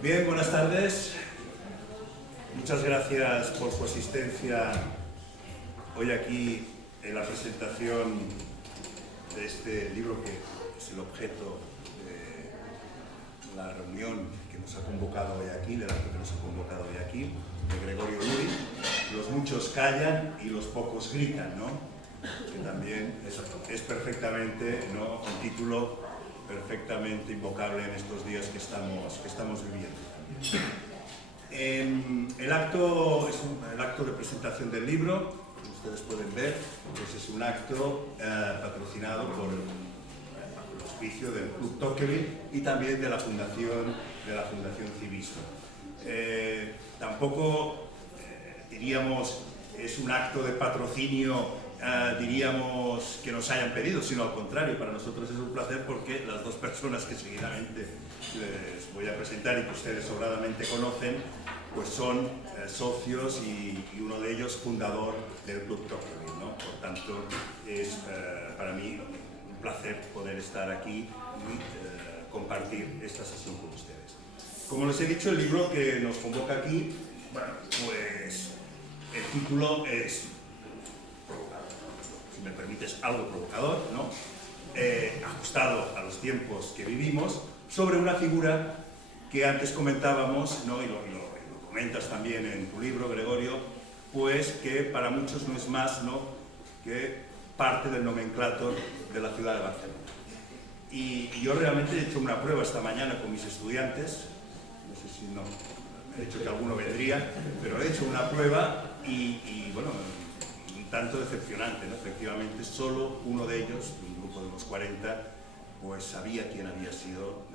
Bien, buenas tardes. Muchas gracias por su asistencia hoy aquí en la presentación de este libro que es el objeto de la reunión que nos ha convocado hoy aquí, del acto que nos ha convocado hoy aquí, de Gregorio Luri. Los muchos callan y los pocos gritan, ¿no? Que también es perfectamente, ¿no?, un título perfectamente invocable en estos días que estamos viviendo. El acto es el acto de presentación del libro, como ustedes pueden ver, pues es un acto patrocinado por el auspicio del Club Tocqueville y también de la Fundación Civismo. Tampoco diríamos es un acto de patrocinio diríamos que nos hayan pedido, sino al contrario, para nosotros es un placer porque las dos personas que seguidamente les voy a presentar y que ustedes sobradamente conocen, pues son socios y uno de ellos fundador del Club Tocqueville, ¿no? Por tanto, es para mí un placer poder estar aquí y compartir esta sesión con ustedes. Como les he dicho, el libro que nos convoca aquí, bueno, pues el título es, si me permites, algo provocador, ¿no? Ajustado a los tiempos que vivimos, sobre una figura que antes comentábamos, ¿no? y lo comentas también en tu libro, Gregorio, pues que para muchos no es más, ¿no?, que parte del nomenclátor de la ciudad de Barcelona. Y yo realmente he hecho una prueba esta mañana con mis estudiantes, no sé si no, me he dicho que alguno vendría, pero he hecho una prueba y bueno, tanto decepcionante, ¿no? Efectivamente, solo uno de ellos, de un grupo de unos 40, pues sabía quién había sido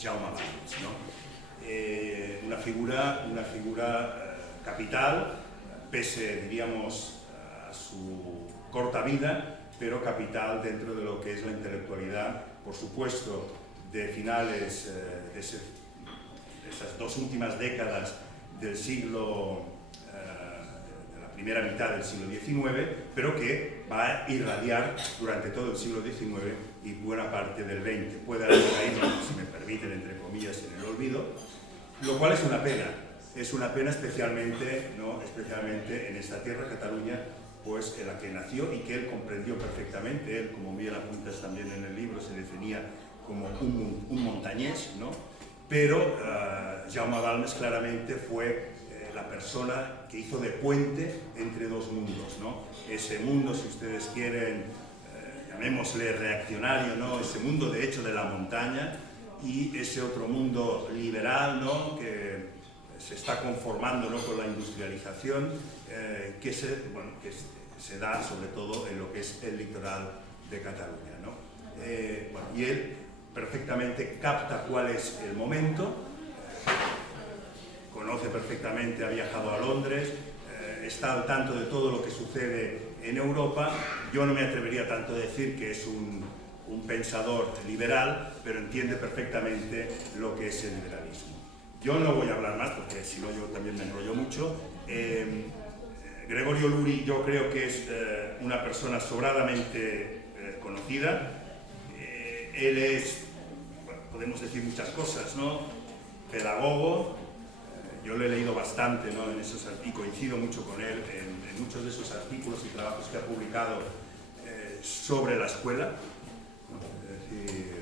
Jaume Balmes, ¿no? Una figura capital, pese, diríamos, a su corta vida, pero capital dentro de lo que es la intelectualidad, por supuesto, de finales de esas dos últimas décadas del siglo primera mitad del siglo XIX, pero que va a irradiar durante todo el siglo XIX y buena parte del XX. Puede haber caído, si me permiten, entre comillas, en el olvido, lo cual es una pena. Es una pena especialmente, ¿no?, especialmente en esta tierra, Cataluña, pues en la que nació y que él comprendió perfectamente. Él, como bien apuntas también en el libro, se definía como un montañés, ¿no? Pero Jaume Balmes claramente fue la persona que hizo de puente entre dos mundos, ¿no? Ese mundo, si ustedes quieren, llamémosle reaccionario, ¿no?, ese mundo de hecho de la montaña, y ese otro mundo liberal, ¿no?, que se está conformando, ¿no?, con la industrialización, que se da sobre todo en lo que es el litoral de Cataluña, ¿no? Bueno, y él perfectamente capta cuál es el momento, conoce perfectamente, ha viajado a Londres, está al tanto de todo lo que sucede en Europa. Yo no me atrevería tanto a decir que es un pensador liberal, pero entiende perfectamente lo que es el liberalismo. Yo no voy a hablar más porque si no yo también me enrollo mucho. Gregorio Luri yo creo que es una persona sobradamente conocida. Él es, bueno, podemos decir muchas cosas, ¿no?, pedagogo. Yo lo he leído bastante, ¿no?, en esos artículos, coincido mucho con él en muchos de esos artículos y trabajos que ha publicado sobre la escuela, ¿no? Es decir,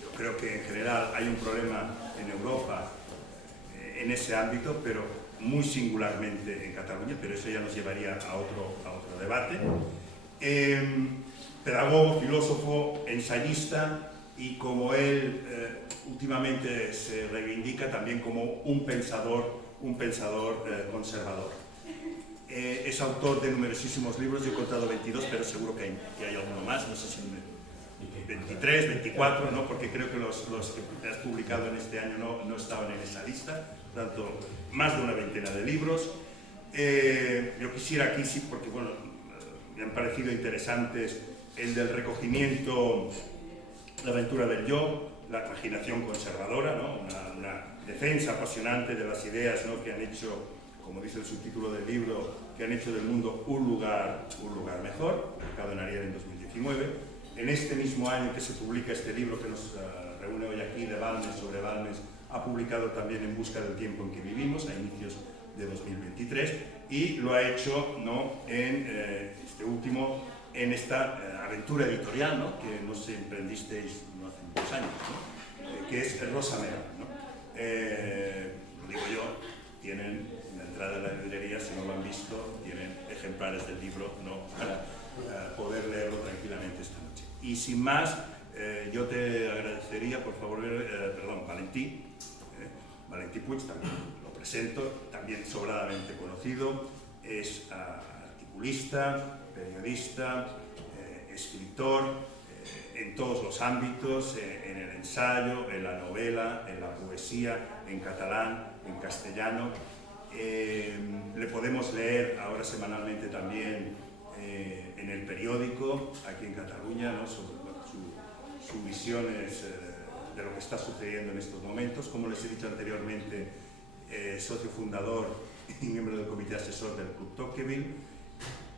yo creo que en general hay un problema en Europa en ese ámbito, pero muy singularmente en Cataluña, pero eso ya nos llevaría a otro debate. Pedagogo, filósofo, ensayista, y como él últimamente se reivindica también como un pensador conservador. Es autor de numerosísimos libros, yo he contado 22, pero seguro que hay alguno más, no sé si 23, 24, ¿no?, porque creo que los que has publicado en este año no estaban en esa lista, por tanto, más de una veintena de libros. Yo quisiera aquí, sí, porque bueno, me han parecido interesantes el del recogimiento, la aventura del yo, la imaginación conservadora, ¿no?, una defensa apasionante de las ideas, ¿no?, que han hecho, como dice el subtítulo del libro, que han hecho del mundo un lugar mejor, publicado en Ariel en 2019. En este mismo año que se publica este libro que nos reúne hoy aquí de Balmes, sobre Balmes, ha publicado también En busca del tiempo en que vivimos, a inicios de 2023, y lo ha hecho, ¿no?, en este último, en esta aventura editorial, ¿no?, que nos emprendisteis no hace muchos años, ¿no?, que es Rosa Mera, ¿no? Lo digo yo, tienen la entrada de la librería, si no lo han visto, tienen ejemplares del libro, ¿no?, para poder leerlo tranquilamente esta noche. Y sin más, yo te agradecería, por favor, Valentí Puig, también lo presento, también sobradamente conocido, es articulista, periodista, escritor, en todos los ámbitos, en el ensayo, en la novela, en la poesía, en catalán, en castellano. Le podemos leer ahora semanalmente también en el periódico, aquí en Cataluña, ¿no?, sobre su visión de lo que está sucediendo en estos momentos. Como les he dicho anteriormente, socio fundador y miembro del comité asesor del Club Tocqueville.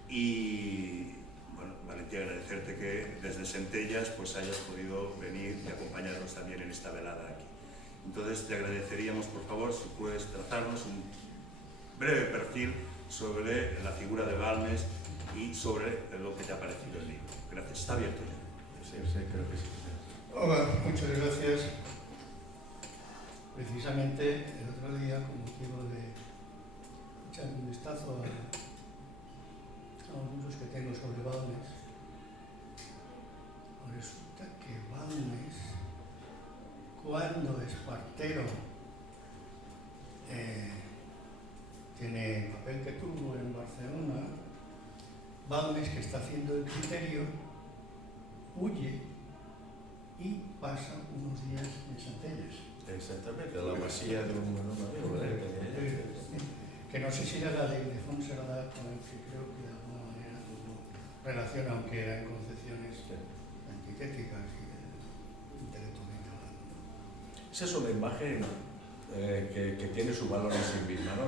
Y bueno, Valentí, agradecerte que desde Centellas pues hayas podido venir y acompañarnos también en esta velada aquí. Entonces te agradeceríamos, por favor, si puedes trazarnos un breve perfil sobre la figura de Balmes y sobre lo que te ha parecido el libro. Gracias. Está abierto ya. Sí, creo que sí. Hola, muchas gracias. Precisamente el otro día, con motivo de echar un vistazo a los libros que tengo sobre Balmes, resulta que Balmes, cuando Espartero tiene el papel que tuvo en Barcelona, Balmes, que está haciendo el Criterio, huye y pasa unos días en Centellas. Exactamente, la masía de un amigo, ¿verdad? Que no sé si era la de Ildefonso, con el que creo que de alguna manera tuvo relación, aunque era en concepciones antitéticas y intelectualmente hablando. Esa es una imagen que tiene su valor en sí misma, ¿no?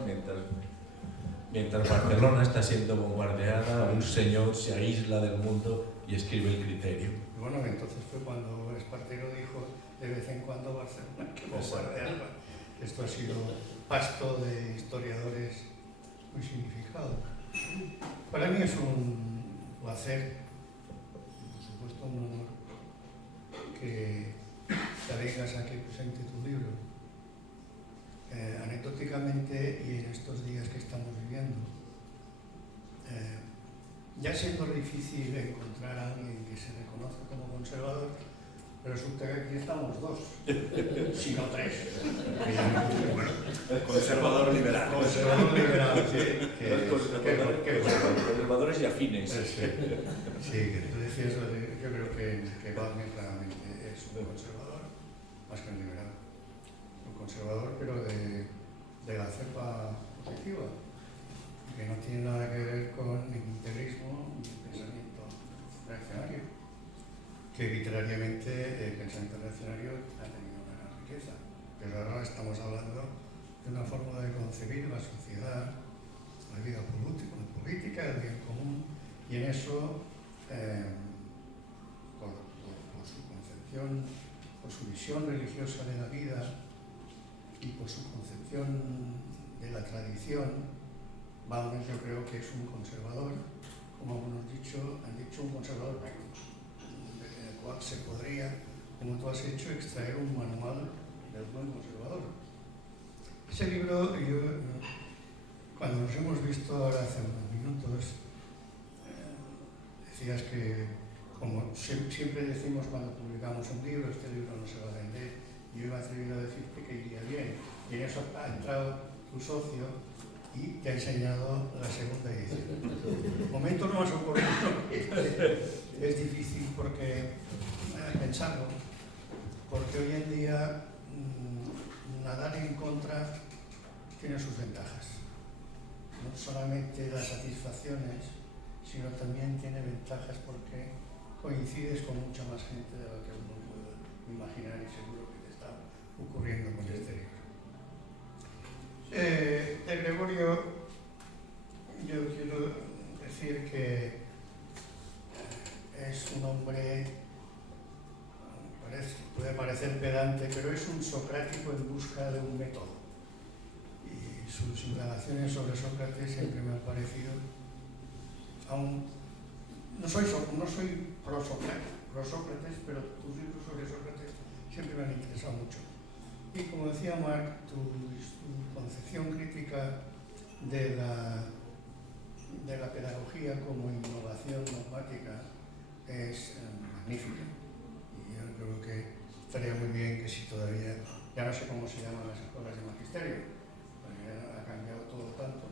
Mientras Barcelona está siendo bombardeada, un señor se aísla del mundo y escribe el Criterio. Y bueno, entonces fue cuando Espartero dijo de vez en cuando Barcelona que bombardeaba. Esto ha sido pasto de historiadores muy significado. Para mí es un placer, por supuesto un honor, que te vengas aquí presente tu libro. Anecdóticamente, y en estos días que estamos viviendo, ya siendo difícil encontrar a alguien que se reconoce como conservador, resulta que aquí estamos dos, si no tres. Bueno, conservador liberal. Conservador liberal, sí. Conservadores y afines. Sí, que tú decías, yo creo que Balmes realmente es un conservador, más que un liberal. Un conservador, pero de la cepa positiva, que no tiene nada que ver con el integrismo ni el pensamiento reaccionario, que literariamente el pensamiento reaccionario ha tenido una gran riqueza, pero ahora estamos hablando de una forma de concebir la sociedad, la vida política, el bien común, y en eso, por su concepción, por su visión religiosa de la vida y por su concepción de la tradición, Balmes yo creo que es un conservador, como algunos han dicho un conservador práctico, del cual se podría, como tú has hecho, extraer un manual del buen conservador. Ese libro, cuando nos hemos visto ahora hace unos minutos, decías que, como siempre decimos cuando publicamos un libro, este libro no se va a vender, yo iba atrevido a decirte que iría bien. Y en eso ha entrado tu socio y te ha enseñado la segunda edición. De momento no más ocurrido, es difícil pensarlo, porque hoy en día nadar en contra tiene sus ventajas. No solamente las satisfacciones, sino también tiene ventajas porque coincides con mucha más gente de la que uno puede imaginar, y seguro que te está ocurriendo con este libro. De Gregorio, yo quiero decir que es un hombre, puede parecer pedante, pedante, pero es un socrático en busca de un método. Y sus indagaciones sobre Sócrates siempre me han parecido, aún no soy pro Sócrates, pero tus libros sobre Sócrates siempre me han interesado mucho. Y como decía Marc, tu concepción crítica de la pedagogía como innovación dogmática es magnífica. Y yo creo que estaría muy bien que si todavía, ya no sé cómo se llaman las escuelas de magisterio, porque ya ha cambiado todo tanto,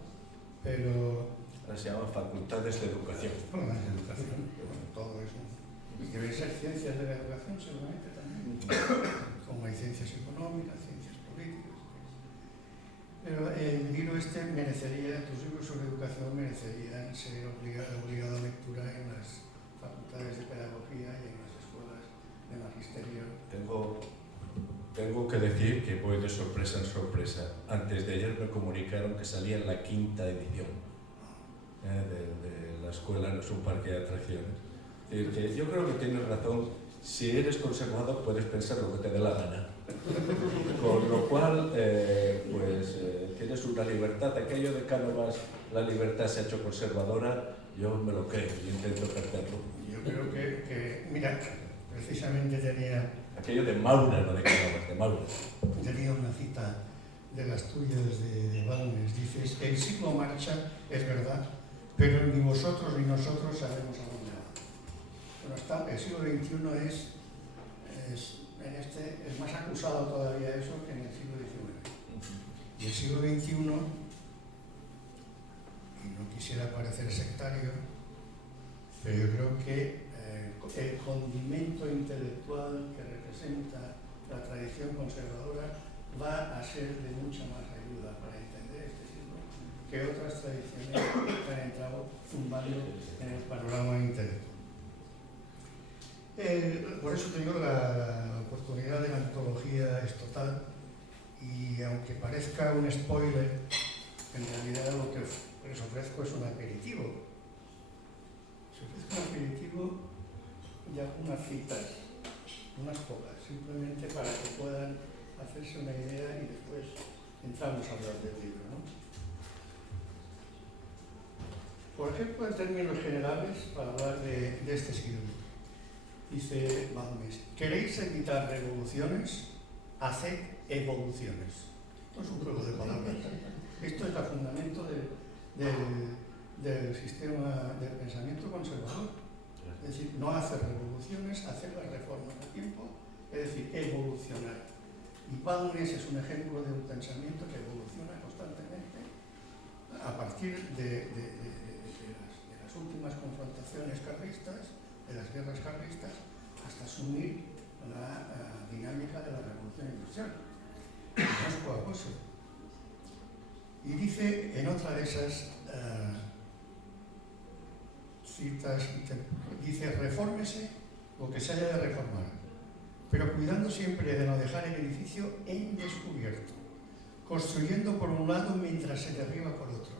pero... Ahora se llaman facultades de educación. Bueno, más educación, bueno, todo eso. Y deben ser ciencias de la educación seguramente también, como hay ciencias económicas, ciencias políticas. Pero el libro este merecería, tus libros sobre educación merecerían ser obligada lectura en las facultades de pedagogía y en las escuelas de magisterio. Tengo que decir que voy de sorpresa en sorpresa. Antes de ayer me comunicaron que salía en la 5ª edición de la escuela, no es un parque de atracciones. Yo creo que tienes razón. Si eres conservador puedes pensar lo que te dé la gana. Con lo cual, tienes una libertad. Aquello de Cánovas, la libertad se ha hecho conservadora, yo me lo creo y intento perderlo. Yo creo que mira, precisamente tenía... Aquello de Maura, no de Cánovas, de Maura. Tenía una cita de las tuyas de Balmes. Dices, el siglo marcha, es verdad, pero ni vosotros ni nosotros sabemos a dónde va. Bueno, el siglo XXI es más acusado todavía eso que en el siglo XIX. Y el siglo XXI, y no quisiera parecer sectario, pero yo creo que el condimento intelectual que representa la tradición conservadora va a ser de mucha más ayuda para entender este siglo que otras tradiciones que han entrado zumbando en el panorama intelectual. Por eso te digo, la oportunidad de la antología es total y aunque parezca un spoiler, en realidad lo que les ofrezco es un aperitivo. Les ofrezco un aperitivo ya unas citas, unas pocas, simplemente para que puedan hacerse una idea y después entramos a hablar del libro, ¿no? Por ejemplo, en términos generales, para hablar de este siglo, dice Balmes, ¿queréis evitar revoluciones? Haced evoluciones. Esto es un juego de palabras. Esto es el fundamento del sistema del pensamiento conservador. Es decir, no hacer revoluciones, hacer las reformas a tiempo, es decir, evolucionar. Y Balmes es un ejemplo de un pensamiento que evoluciona constantemente a partir de las últimas confrontaciones carlistas, de las guerras carlistas, hasta asumir la dinámica de la revolución industrial. No es poca cosa. Y dice en otra de esas citas, dice, refórmese lo que se haya de reformar, pero cuidando siempre de no dejar el edificio en descubierto, construyendo por un lado mientras se derriba por otro,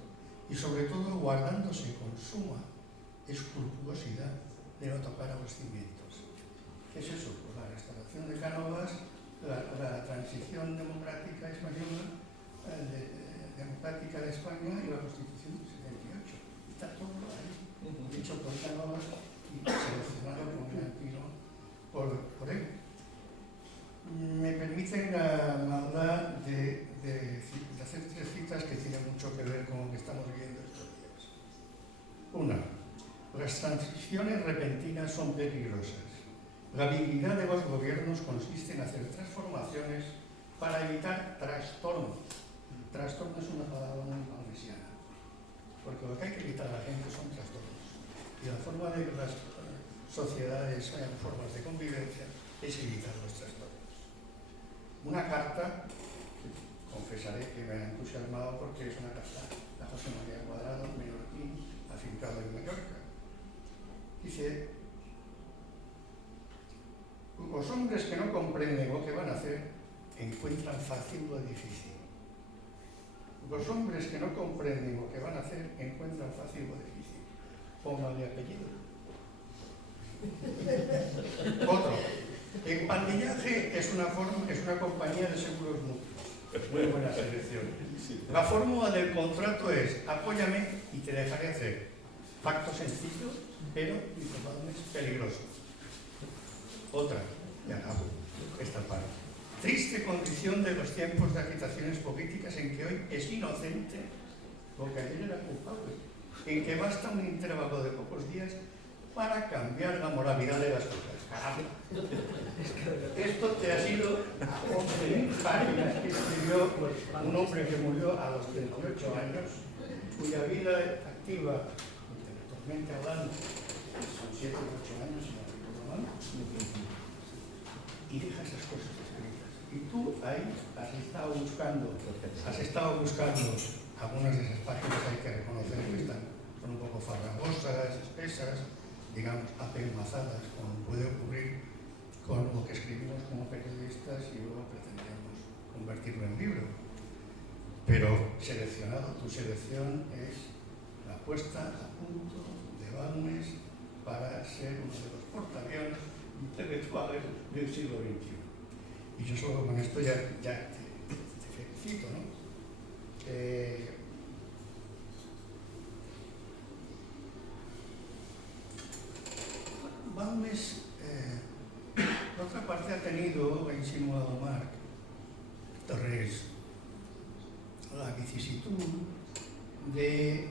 y sobre todo guardándose con suma escrupulosidad de no tocar a los cimientos. ¿Qué es eso? Pues la restauración de Cánovas, la transición democrática española, democrática de España y la Constitución del 78. Está todo ahí, dicho por Cánovas y seleccionado como un alpino por él. Me permiten hablar de hacer 3 citas que tienen mucho que ver con lo que estamos viviendo estos días. Una, las transiciones repentinas son peligrosas. La habilidad de los gobiernos consiste en hacer transformaciones para evitar trastornos. Trastorno es una palabra muy balmesiana, porque lo que hay que evitar a la gente son trastornos. Y la forma de que las sociedades hayan formas de convivencia es evitar los trastornos. Una carta, que confesaré que me ha entusiasmado porque es una carta de José María Cuadrado, menorquín, afincado en Mallorca. Dice, los hombres que no comprenden lo que van a hacer encuentran fácil lo difícil. Los hombres que no comprenden lo que van a hacer encuentran fácil lo difícil. Póngale apellido. Otro. En Pandillaje es una compañía de seguros mutuos. Muy buena selección. La fórmula del contrato es: apóyame y te dejaré hacer. Pacto sencillo, pero es peligroso. Otra, y acabo esta parte. Triste condición de los tiempos de agitaciones políticas en que hoy es inocente lo que ayer era culpable, en que basta un intervalo de pocos días para cambiar la moralidad de las cosas. Caramba. Esto te ha sido 11.000 páginas que escribió un hombre que murió a los 38 años, cuya vida activa, intelectualmente hablando, son 7 o 8 años, si no recuerdo mal, y deja esas cosas escritas. Y tú ahí has estado buscando algunas de esas páginas, hay que reconocer que son un poco farragosas, espesas, digamos, apelmazadas, como puede ocurrir con lo que escribimos como periodistas y luego pretendemos convertirlo en libro. Pero seleccionado, tu selección es la puesta a punto de Balmes para ser uno de los portaaviones intelectuales del siglo XXI. Y yo solo con esto ya te felicito, ¿no? Balmes, por otra parte, ha tenido, ha insinuado Marc Torres, la vicisitud del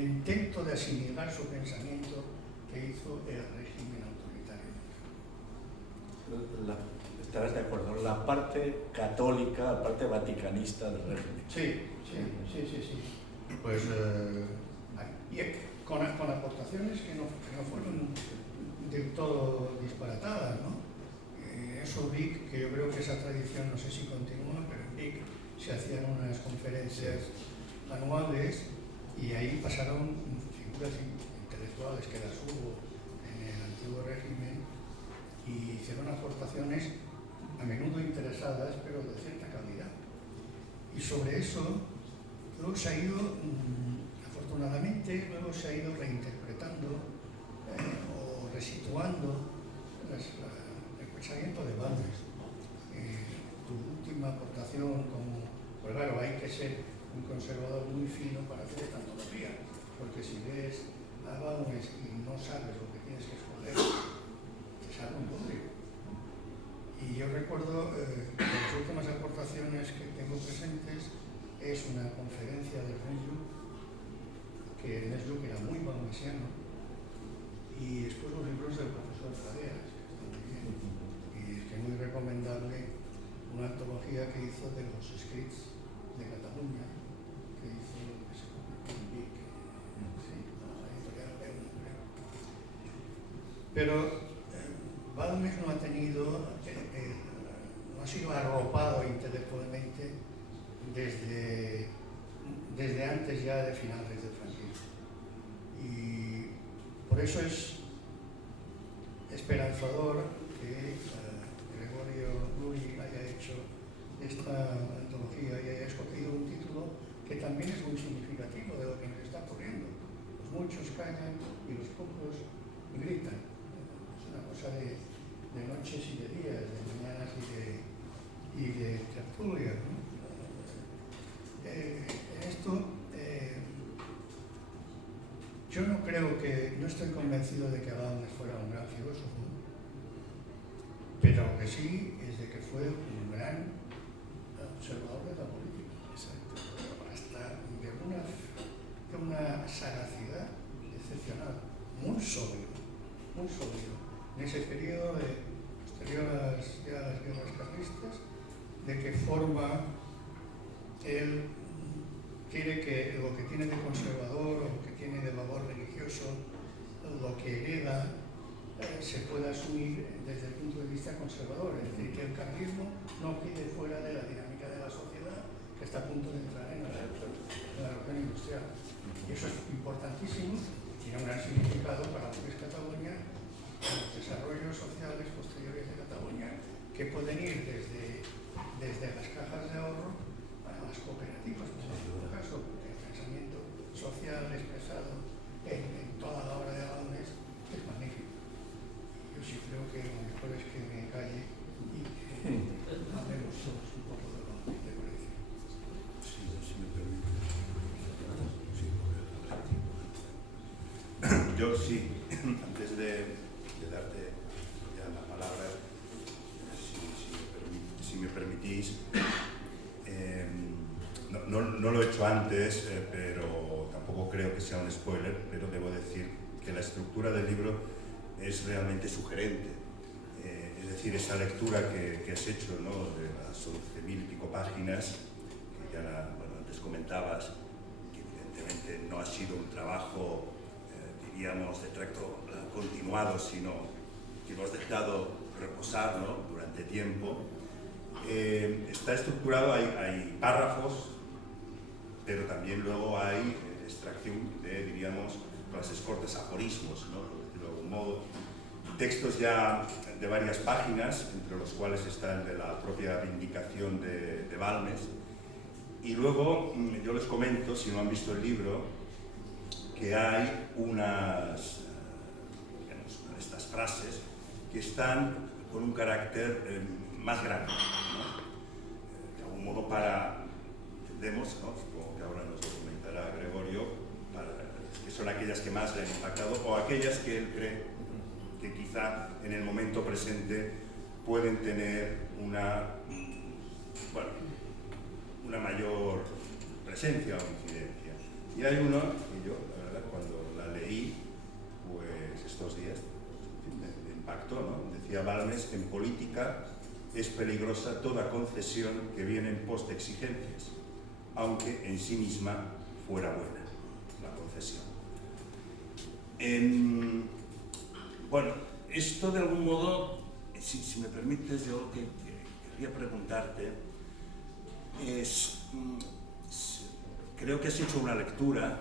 intento de asimilar su pensamiento que hizo el régimen autoritario. Estarás de acuerdo, la parte católica, la parte vaticanista del régimen. Sí. Pues con aportaciones que no fueron del todo disparatadas, ¿no? Eso Vic, que yo creo que esa tradición, no sé si continúa, pero en Vic se hacían unas conferencias anuales y ahí pasaron figuras intelectuales que las hubo en el antiguo régimen y hicieron aportaciones a menudo interesadas, pero de cierta calidad. Y sobre eso luego se ha ido, afortunadamente, reinterpretando o resituando el pensamiento de Balmes. Tu última aportación, pues claro, hay que ser un conservador muy fino para hacer esta antología, porque si ves a Balmes y no sabes lo que tienes que escoger, te sale un bodrio. Y yo recuerdo que las últimas aportaciones que tengo presentes es una conferencia de Neslu, que era muy balmesiano, y después los libros del profesor Fadeas, que están muy bien, y es que es muy recomendable una antología que hizo de los scripts de Cataluña, que hizo en Vic, la editorial Beuna, creo. Pero Balmes no ha sido arropado intelectualmente desde antes ya de finales del franquismo. Y por eso es esperanzador que Gregorio Luri haya hecho esta antología y haya escogido un título que también es muy significativo de lo que nos está ocurriendo. Los muchos callan y los pocos gritan. Es una cosa de noches y de días, de mañanas y de tertulia, ¿no? En esto yo no estoy convencido de que Balmes fuera un gran filósofo, pero lo que sí es de que fue un gran observador de la política. Exacto. Hasta de una sagacidad excepcional, muy sólido. En ese periodo posterior a las guerras carlistas, de qué forma él quiere que lo que tiene de conservador o lo que tiene de valor religioso, lo que hereda, se pueda asumir desde el punto de vista conservador, es decir, que el carlismo no quede fuera de la dinámica de la sociedad que está a punto de entrar en la revolución industrial. Y eso es importantísimo, tiene un gran significado para lo que es Cataluña, los desarrollos sociales posteriores de Cataluña, que pueden ir desde las cajas de ahorro a las cooperativas, en todo caso, el pensamiento social expresado en toda la obra de Balmes es magnífico. sí, antes de darte ya la palabra, si me permitís, no lo he hecho antes, pero tampoco creo que sea un spoiler, pero debo decir que la estructura del libro es realmente sugerente. Es decir, esa lectura que has hecho, ¿no?, de las 11.000 y pico páginas, que ya antes comentabas, que evidentemente no ha sido un trabajo, diríamos, de tracto continuado, sino que lo has dejado reposar, ¿no?, durante tiempo. Está estructurado, hay párrafos, pero también luego hay extracción de, diríamos, frases cortas, aforismos, ¿no?, por decirlo de algún modo, textos ya de varias páginas, entre los cuales está el de la propia vindicación de Balmes. Y luego yo les comento, si no han visto el libro, que hay unas, digamos, estas frases que están con un carácter más grande, ¿no? De algún modo para, entendemos, ¿no?, supongo que ahora nos lo comentará Gregorio, que son aquellas que más le han impactado o aquellas que él cree que quizá en el momento presente pueden tener una mayor presencia o incidencia. Y hay uno que yo, la verdad, cuando la leí, pues estos días, me impactó, ¿no? Decía Balmes: en política es peligrosa toda concesión que viene en pos de exigencias, aunque en sí misma fuera buena, la concesión. Bueno, esto de algún modo, si me permites, yo lo que querría preguntarte es, creo que has hecho una lectura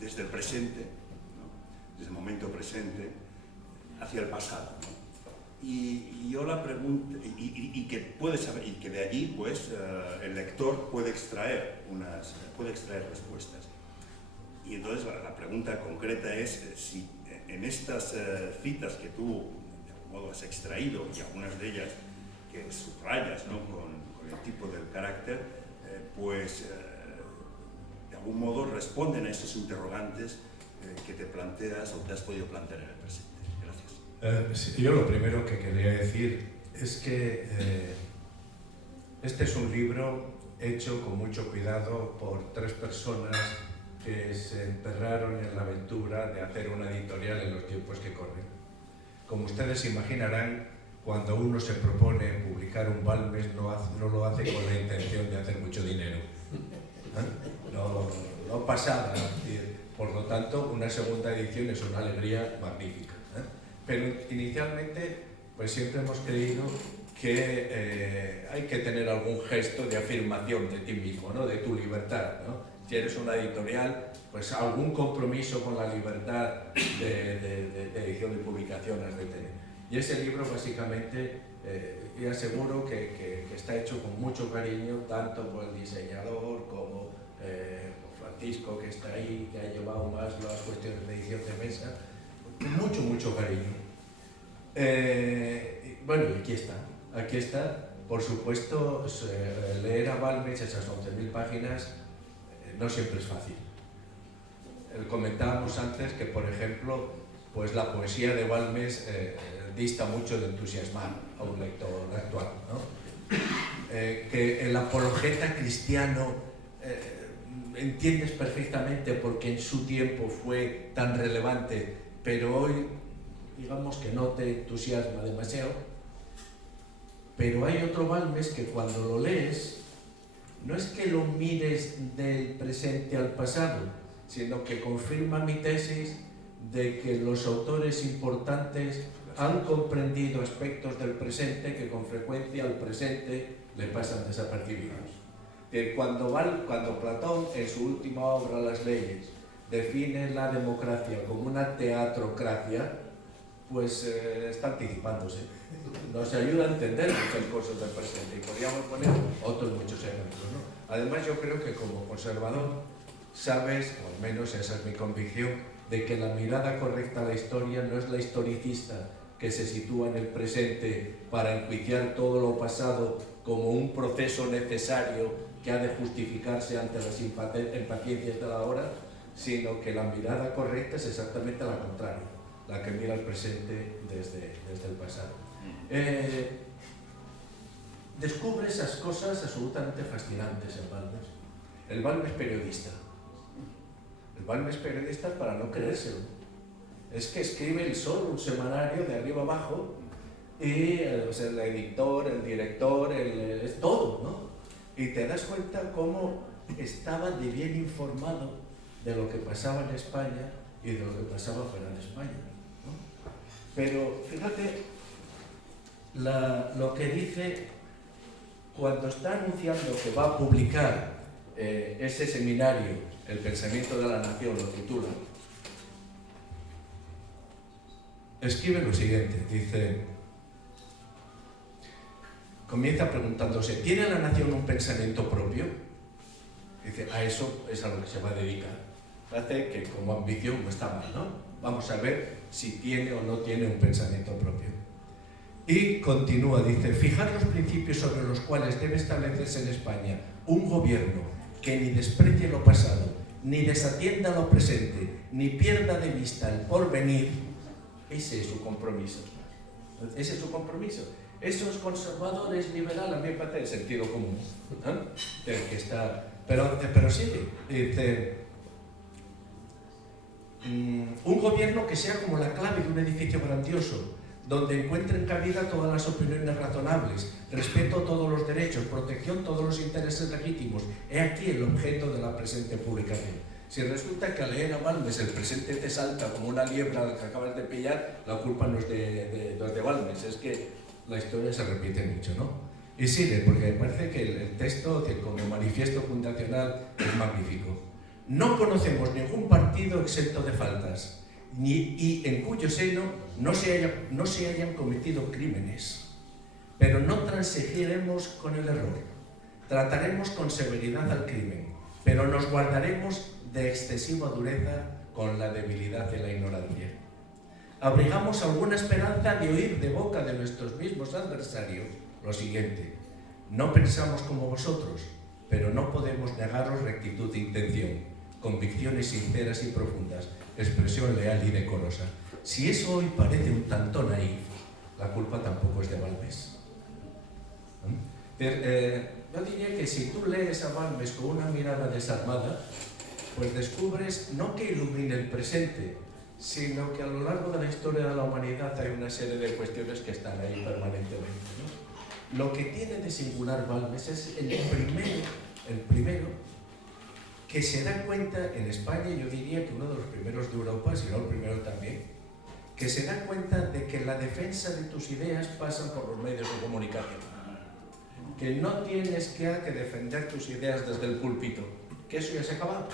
desde el presente, ¿no?, desde el momento presente, hacia el pasado, ¿no? Y yo la pregunta, y que puedes saber, y que de allí, pues, el lector puede extraer respuestas. Y entonces la pregunta concreta es si en estas citas que tú de algún modo has extraído, y algunas de ellas que subrayas, ¿no?, con el tipo del carácter, pues de algún modo responden a esos interrogantes que te planteas o te has podido plantear en el presente. Gracias. Yo lo primero que quería decir es que este es un libro hecho con mucho cuidado por 3 personas que se emperraron en la aventura de hacer una editorial en los tiempos que corren. Como ustedes imaginarán, cuando uno se propone publicar un Balmes, no lo hace con la intención de hacer mucho dinero. No pasaba. Por lo tanto, una segunda edición es una alegría magnífica. Pero inicialmente, pues siempre hemos creído que hay que tener algún gesto de afirmación de ti mismo, ¿no?, de tu libertad, ¿no? Si eres una editorial, pues algún compromiso con la libertad de edición y publicación has de tener. Y ese libro, básicamente, y aseguro que está hecho con mucho cariño, tanto por el diseñador como por Francisco, que está ahí, que ha llevado más las cuestiones de edición de mesa, con mucho cariño. Bueno, y aquí está. Por supuesto, leer a Balmes, esas 11.000 páginas, no siempre es fácil. Comentábamos antes que, por ejemplo, pues la poesía de Balmes dista mucho de entusiasmar a un lector actual, ¿no? Que el apologeta cristiano entiendes perfectamente porque en su tiempo fue tan relevante, pero hoy, digamos que no te entusiasma demasiado. Pero hay otro Balmes que cuando lo lees, no es que lo mires del presente al pasado, sino que confirma mi tesis de que los autores importantes han comprendido aspectos del presente que con frecuencia al presente le pasan desapercibidos. Cuando Platón, en su última obra, Las leyes, define la democracia como una teatrocracia, pues está anticipándose. Nos ayuda a entender muchas cosas del presente y podríamos poner otros muchos ejemplos, ¿no? Además, yo creo que como conservador sabes, o al menos esa es mi convicción, de que la mirada correcta a la historia no es la historicista que se sitúa en el presente para enjuiciar todo lo pasado como un proceso necesario que ha de justificarse ante las impaciencias de la hora, sino que la mirada correcta es exactamente la contraria, la que mira al presente desde el pasado. Descubre esas cosas absolutamente fascinantes en Balmes. El Balmes periodista. El Balmes periodista para no creérselo. Es que escribe El Sol, un semanario de arriba abajo, y o sea, el editor, el director, es todo, ¿no? Y te das cuenta cómo estaba de bien informado de lo que pasaba en España y de lo que pasaba fuera de España, ¿no? Pero fíjate lo que dice cuando está anunciando que va a publicar ese seminario, El pensamiento de la nación, lo titula. Escribe lo siguiente, dice, comienza preguntándose, ¿tiene la nación un pensamiento propio? Dice, a eso es a lo que se va a dedicar. Hace que como ambición no está mal, ¿no? Vamos a ver si tiene o no tiene un pensamiento propio. Y continúa, dice, fijar los principios sobre los cuales debe establecerse en España un gobierno que ni desprecie lo pasado, ni desatienda lo presente, ni pierda de vista el porvenir, ese es su compromiso. Ese es su compromiso. Esos conservadores liberales, a mí me parece el sentido común, ¿eh? Del que está, pero sigue, dice, un gobierno que sea como la clave de un edificio grandioso, donde encuentren cabida todas las opiniones razonables, respeto a todos los derechos, protección a todos los intereses legítimos. He aquí el objeto de la presente publicación. Si resulta que al leer a Balmes el presente te salta como una liebre a la que acabas de pillar, la culpa no es de Balmes, es que la historia se repite mucho, ¿no? Y sigue, porque me parece que el texto, como manifiesto fundacional, es magnífico. No conocemos ningún partido exento de faltas, y en cuyo seno no se hayan cometido crímenes, pero no transigiremos con el error. Trataremos con severidad al crimen, pero nos guardaremos de excesiva dureza con la debilidad y la ignorancia. Abrigamos alguna esperanza de oír de boca de nuestros mismos adversarios lo siguiente: no pensamos como vosotros, pero no podemos negaros rectitud de intención, convicciones sinceras y profundas, expresión leal y decorosa. Si eso hoy parece un tanto naif, la culpa tampoco es de Balmes. Yo diría que si tú lees a Balmes con una mirada desarmada, pues descubres no que ilumine el presente, sino que a lo largo de la historia de la humanidad hay una serie de cuestiones que están ahí permanentemente, ¿no? Lo que tiene de singular Balmes es el primero que se da cuenta en España, yo diría que uno de los primeros de Europa, si no el primero también, que se da cuenta de que la defensa de tus ideas pasa por los medios de comunicación, que no tienes que defender tus ideas desde el púlpito, que eso ya se ha acabado.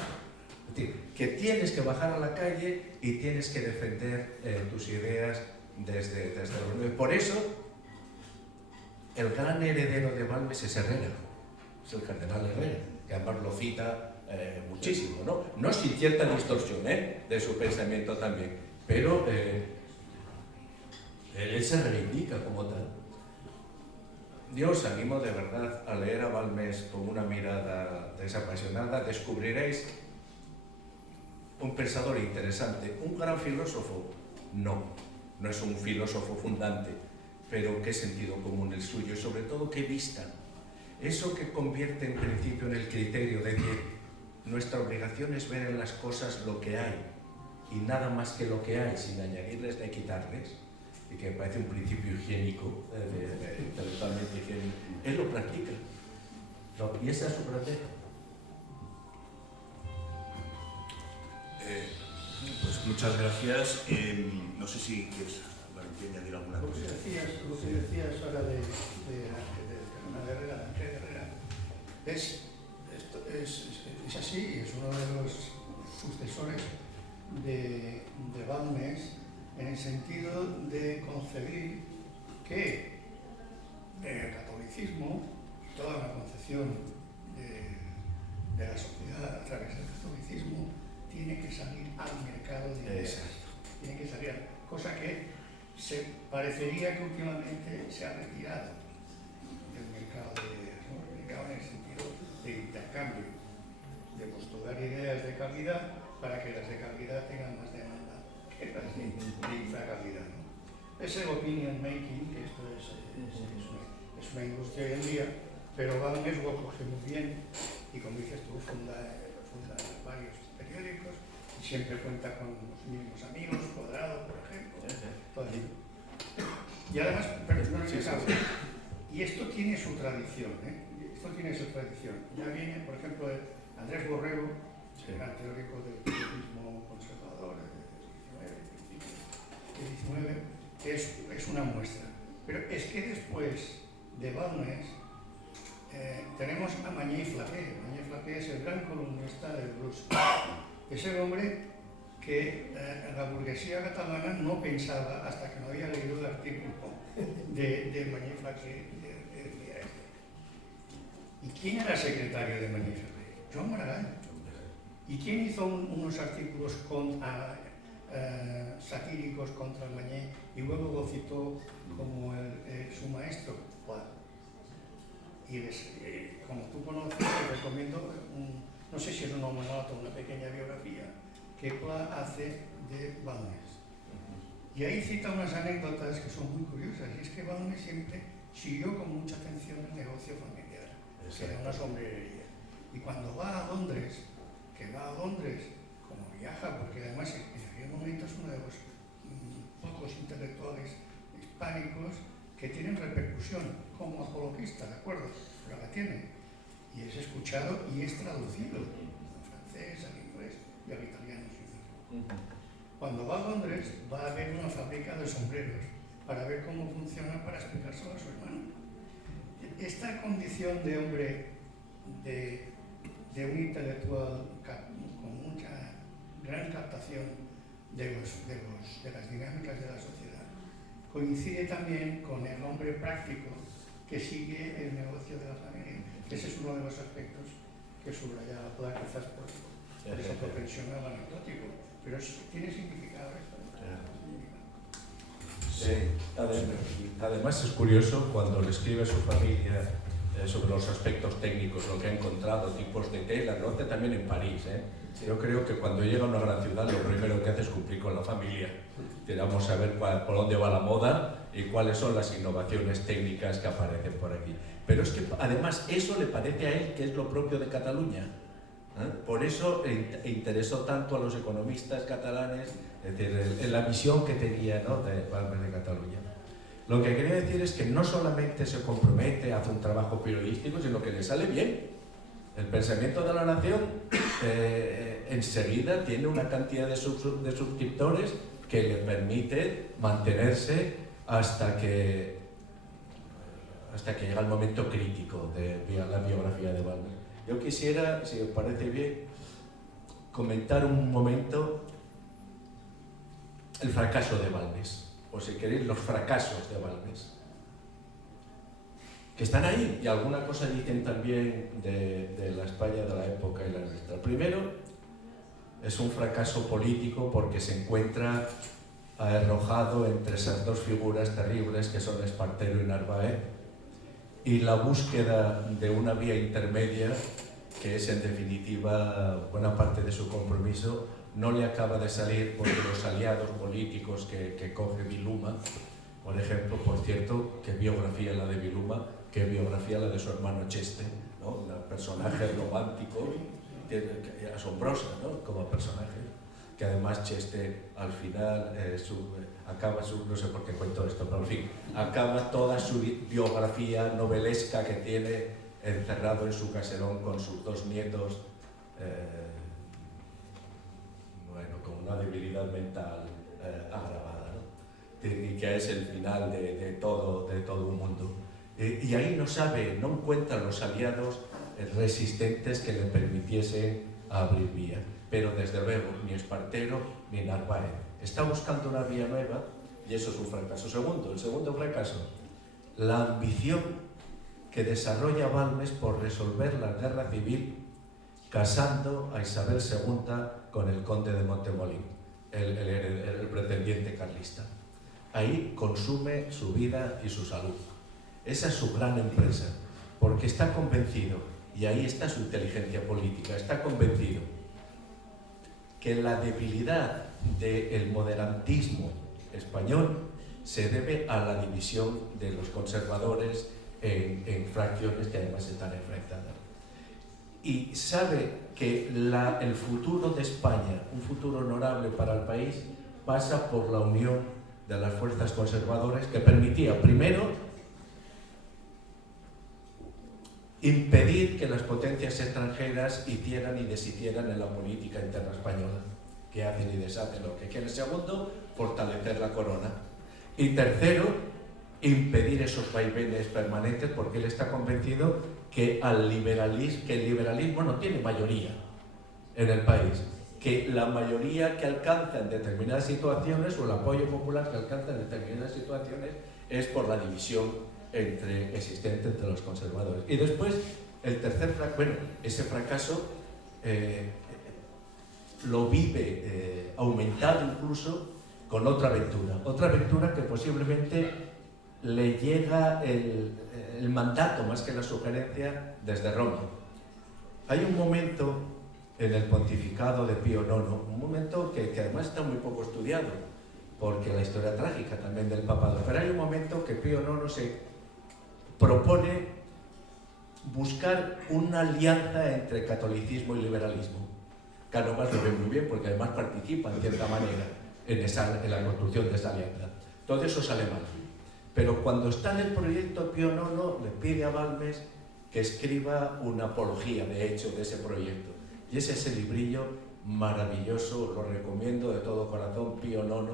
Es decir, que tienes que bajar a la calle y tienes que defender tus ideas desde los medios. Por eso, el gran heredero de Balmes es Herrera, es el cardenal Herrera, que además lo cita muchísimo, ¿no? No sin cierta distorsión de su pensamiento también, pero él se reivindica como tal. Yo os animo de verdad a leer a Balmes con una mirada desapasionada. Descubriréis un pensador interesante, un gran filósofo. No es un filósofo fundante, pero qué sentido común el suyo y sobre todo qué vista. Eso que convierte en principio en el criterio de decir, nuestra obligación es ver en las cosas lo que hay y nada más que lo que hay, sin añadirles ni quitarles, y que me parece un principio higiénico, intelectualmente higiénico. Él lo practica, y esa es su grandeza. Pues muchas gracias. No sé si quieres, Valentín, añadir alguna cosa. Lo que decías ahora de Ángel Herrera, es así, es uno de los sucesores de Balmes en el sentido de concebir que el catolicismo, toda la concepción de la sociedad a través del catolicismo, tiene que salir al mercado de ideas. Tiene que salir, cosa que se parecería que últimamente se ha retirado del mercado de ideas, ¿no? En el sentido de intercambio, de postular ideas de calidad para que las de calidad tengan más demanda que las de infracalidad, ¿no? Es el opinion making, que esto es una industria hoy en día, pero Balmes lo coge muy bien y, como dices tú, funda varios periódicos y siempre cuenta con los mismos amigos, Cuadrado, por ejemplo. Todo así. Y además, y esto tiene su tradición, ¿eh? Esto tiene su tradición. Ya viene, por ejemplo, Andrés Borrego, gran teórico del periodismo conservador del 19, que es una muestra. Pero es que después de Balmes tenemos a Mañé Flaqué. Mañé Flaqué es el gran columnista del Brus. Es el hombre que la burguesía catalana no pensaba, hasta que no había leído el artículo de Mañé Flaqué. ¿Y quién era secretario de Mañé Flaqué? Joan Maragall. ¿Y quién hizo unos artículos satíricos contra Mañé y luego lo citó como su maestro? Pla. Y como tú conoces, te recomiendo, no sé si es un homenaje o una pequeña biografía, que Pla hace de Balmes. Y ahí cita unas anécdotas que son muy curiosas, y es que Balmes siempre siguió con mucha atención el negocio familiar, que era una sombrerería. Y cuando va a Londres, como viaja, porque además en aquel momento es uno de los pocos intelectuales hispánicos que tienen repercusión como apologista, ¿de acuerdo? Pero la tiene. Y es escuchado y es traducido al francés, al inglés y al italiano. Cuando va a Londres, va a ver una fábrica de sombreros para ver cómo funciona, para explicárselo a su hermano. Esta condición de hombre, de un intelectual con mucha gran captación de las dinámicas de la sociedad, coincide también con el hombre práctico que sigue el negocio de la familia. Ese es uno de los aspectos que subraya Pla, quizás por esa propensión al anecdótico, pero tiene significado esto. Sí, además es curioso cuando le escribe a su familia sobre los aspectos técnicos, lo que ha encontrado, tipos de tela, lo hace también en París. Yo creo que cuando llega a una gran ciudad lo primero que hace es cumplir con la familia. Vamos a ver por dónde va la moda y cuáles son las innovaciones técnicas que aparecen por aquí. Pero es que además eso le parece a él que es lo propio de Cataluña. Por eso interesó tanto a los economistas catalanes, es decir, en la visión que tenía, ¿no?, de Balmes de Cataluña. Lo que quería decir es que no solamente se compromete, hace un trabajo periodístico, sino que le sale bien. El pensamiento de la nación enseguida tiene una cantidad de suscriptores que le permite mantenerse hasta que llega el momento crítico de la biografía de Balmes. Yo quisiera, si os parece bien, comentar un momento el fracaso de Balmes, o si queréis, los fracasos de Balmes, que están ahí, y alguna cosa dicen también de la España de la época y la nuestra. Primero, es un fracaso político porque se encuentra arrojado entre esas dos figuras terribles que son Espartero y Narváez, y la búsqueda de una vía intermedia, que es en definitiva buena parte de su compromiso, no le acaba de salir porque los aliados políticos que coge Viluma, por ejemplo, por cierto, qué biografía la de Viluma, qué biografía la de su hermano Cheste, ¿no? Un personaje romántico, asombrosa, ¿no?, como personaje, que además Cheste al final acaba no sé por qué cuento esto, pero en fin, acaba toda su biografía novelesca que tiene encerrado en su caserón con sus dos nietos, con una debilidad mental agravada, ¿no?, y que es el final de todo un mundo. Y ahí no encuentra los aliados resistentes que le permitiesen abrir vía. Pero desde luego ni Espartero ni Narváez. Está buscando una vía nueva y eso es un fracaso. El segundo fracaso, la ambición que desarrolla Balmes por resolver la guerra civil casando a Isabel II con el conde de Montemolín, el pretendiente carlista. Ahí consume su vida y su salud. Esa es su gran empresa, porque está convencido, y ahí está su inteligencia política, está convencido que la debilidad del moderantismo español se debe a la división de los conservadores en fracciones que además están enfrentadas. Y sabe que el futuro de España, un futuro honorable para el país, pasa por la unión de las fuerzas conservadoras, que permitía, primero, impedir que las potencias extranjeras hicieran y deshicieran en la política interna española, que hacen y deshacen lo que quieren. Segundo, fortalecer la corona. Y tercero, impedir esos vaivenes permanentes, porque él está convencido que el liberalismo no tiene mayoría en el país, que la mayoría que alcanza en determinadas situaciones, o el apoyo popular que alcanza en determinadas situaciones, es por la división existente entre los conservadores. Y después, el tercer fracaso, bueno, ese fracaso lo vive aumentado incluso con otra aventura que posiblemente le llega el mandato más que la sugerencia desde Roma. Hay un momento en el pontificado de Pío IX, un momento que además está muy poco estudiado, porque la historia trágica también del papado, pero hay un momento que Pío IX se propone buscar una alianza entre catolicismo y liberalismo. Cánovas lo ve muy bien porque además participa en cierta manera en la construcción de esa alianza. Todo eso sale mal. Pero cuando está en el proyecto, Pío IX le pide a Balmes que escriba una apología, de hecho, de ese proyecto. Y es ese librillo maravilloso, lo recomiendo de todo corazón, Pío IX,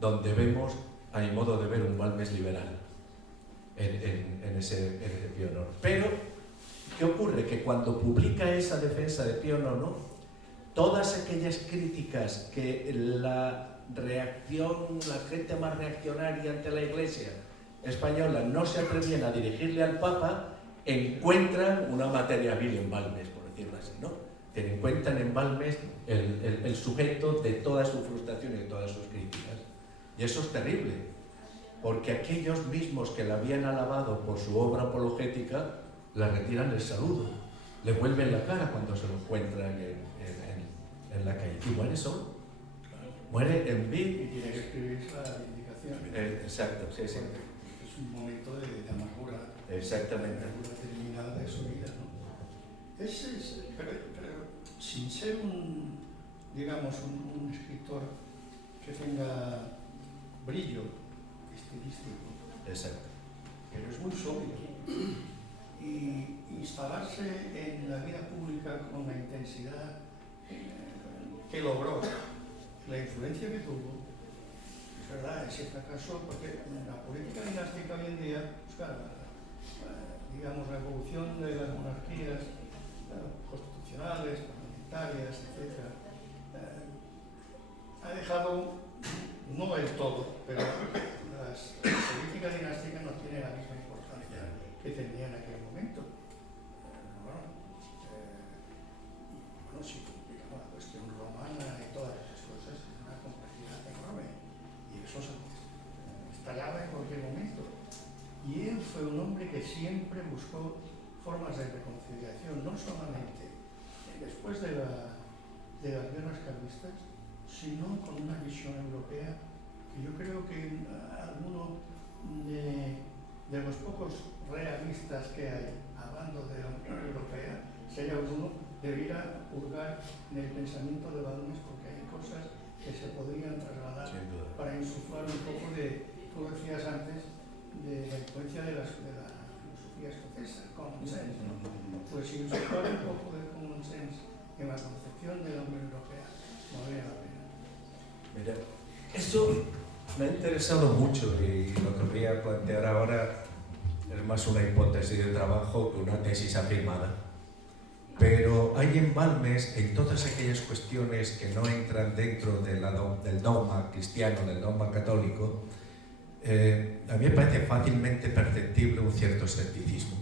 donde vemos, a mi modo de ver, un Balmes liberal en ese Pío IX. Pero, ¿qué ocurre? Que cuando publica esa defensa de Pío IX, todas aquellas críticas que la gente más reaccionaria ante la Iglesia española no se atrevían a dirigirle al Papa, encuentran una materia vil en Balmes, por decirlo así, ¿no? Encuentran en Balmes el sujeto de todas sus frustraciones y todas sus críticas. Y eso es terrible, porque aquellos mismos que la habían alabado por su obra apologética, le retiran el saludo, le vuelven la cara cuando se lo encuentran en la calle, y muere solo. Muere en Y vida. tiene que escribir la reivindicación. Exacto, sí, sí. Es un momento de amargura. Exactamente. De amargura terminada de su vida, ¿no? Pero sin ser digamos, un escritor que tenga brillo estilístico. Exacto. Pero es muy sólido. Y instalarse en la vida pública con la intensidad que logró, la influencia que tuvo, es verdad, ese fracaso, porque la política dinástica hoy en día, pues claro, digamos, la evolución de las monarquías constitucionales, parlamentarias, etc., ha dejado, no el todo, pero la política dinástica no tiene la misma importancia que tenía en aquel momento. Sí, digamos, la cuestión romana y todas esas cosas es una complejidad enorme y eso estallaba en cualquier momento. Y él fue un hombre que siempre buscó formas de reconciliación, no solamente después de las guerras carlistas, sino con una visión europea que yo creo que alguno de los pocos realistas que hay hablando de la Unión Europea, si hay alguno, debiera hurgar en el pensamiento de Balmes, porque hay cosas que se podrían trasladar para insuflar un poco de, tú decías antes, de la influencia de la filosofía escocesa, common sense, ¿no? Pues si insuflar un poco de common sense en la concepción de la Unión Europea, no vale la pena. Mira, eso me ha interesado mucho y lo que voy a plantear ahora es más una hipótesis de trabajo que una tesis afirmada. Pero hay en Balmes, en todas aquellas cuestiones que no entran dentro del dogma cristiano, del dogma católico, a mí me parece fácilmente perceptible un cierto escepticismo.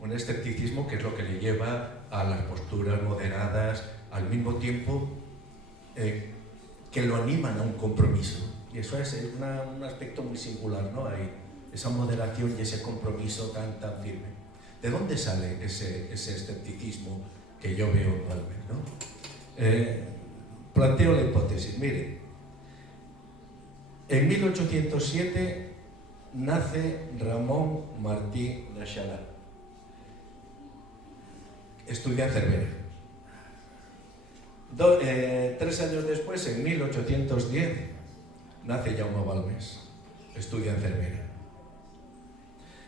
Un escepticismo que es lo que le lleva a las posturas moderadas, al mismo tiempo que lo animan a un compromiso. Y eso es un aspecto muy singular, ¿no? Hay esa moderación y ese compromiso tan firme. ¿De dónde sale ese escepticismo que yo veo en Balmes, ¿no? Planteo la hipótesis. Mire, en 1807 nace Ramón Martí de Axalá. Estudia en Cervera. 3 años después, en 1810, nace Jaume Balmes. Estudia en Cervera.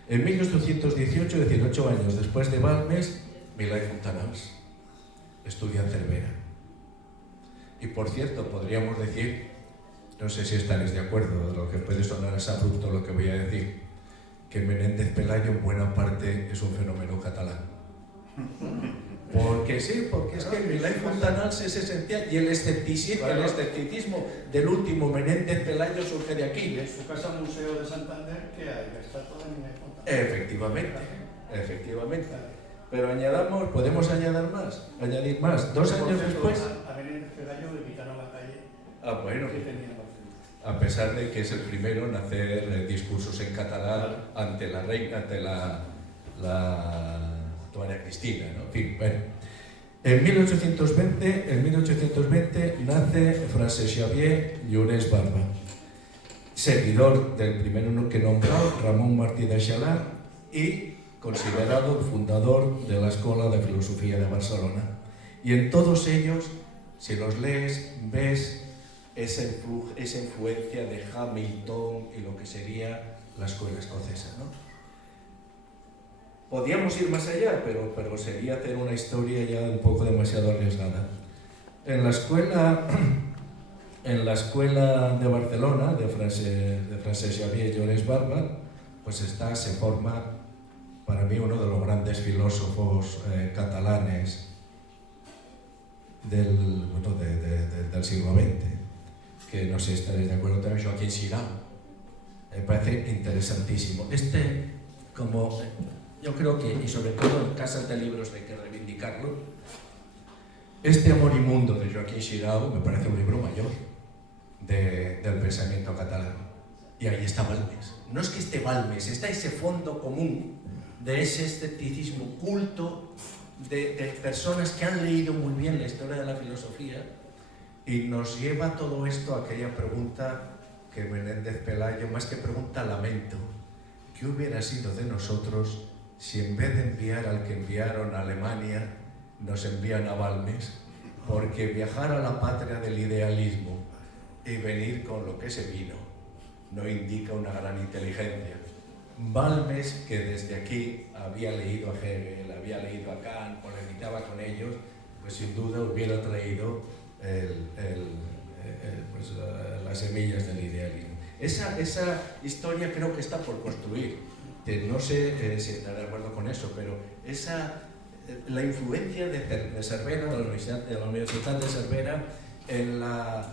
En 1818, 18 años después de Balmes, Milà i Fontanals. Estudia en Cervera. Y por cierto, podríamos decir, no sé si estaréis de acuerdo, de lo que puede sonar es abrupto lo que voy a decir, que Menéndez Pelayo en buena parte es un fenómeno catalán. Porque sí, porque es que Milà i Fontanals es esencial y el escepticismo del último Menéndez Pelayo surge de aquí. Y en su casa Museo de Santander, ¿qué hay? La estatua de Milà i Fontanals. Efectivamente, efectivamente. Pero añadamos, podemos añadir más. 2 años después. A Menéndez Pelayo le quitaron la calle. Bueno, Que tenía en Barcelona. a pesar de que es el primero en hacer discursos en catalán ante la reina, ante la María Cristina, ¿no? En fin, bueno. En 1820 nace Francesc Xavier Llorens Barba, seguidor del primero que nombró, Ramón Martí de Axalá, y considerado el fundador de la Escuela de Filosofía de Barcelona. Y en todos ellos, si los lees, ves esa influencia de Hamilton y lo que sería la escuela escocesa, ¿no? Podíamos ir más allá, pero sería hacer una historia ya un poco demasiado arriesgada. En la escuela de Barcelona, de Francesc Xavier Llorens Barba, pues se forma para mí uno de los grandes filósofos catalanes del siglo XX, que no sé si estaréis de acuerdo también, Joaquín Xirau. Me parece interesantísimo. Como yo creo que, y sobre todo en casas de libros hay que reivindicarlo, este Amor Inmundo de Joaquín Xirau me parece un libro mayor del pensamiento catalán. Y ahí está Balmes. No es que esté Balmes, está ese fondo común de ese escepticismo culto de personas que han leído muy bien la historia de la filosofía, y nos lleva todo esto a aquella pregunta que Menéndez Pelayo, más que pregunta, lamento. ¿Qué hubiera sido de nosotros si en vez de enviar al que enviaron a Alemania, nos envían a Balmes? Porque viajar a la patria del idealismo y venir con lo que se vino no indica una gran inteligencia. Balmes, que desde aquí había leído a Hegel, había leído a Kant, polemizaba con ellos, pues sin duda hubiera traído las semillas del idealismo. Esa historia creo que está por construir. No sé si estará de acuerdo con eso, pero la influencia de Cervera, de la Universidad de Cervera, en la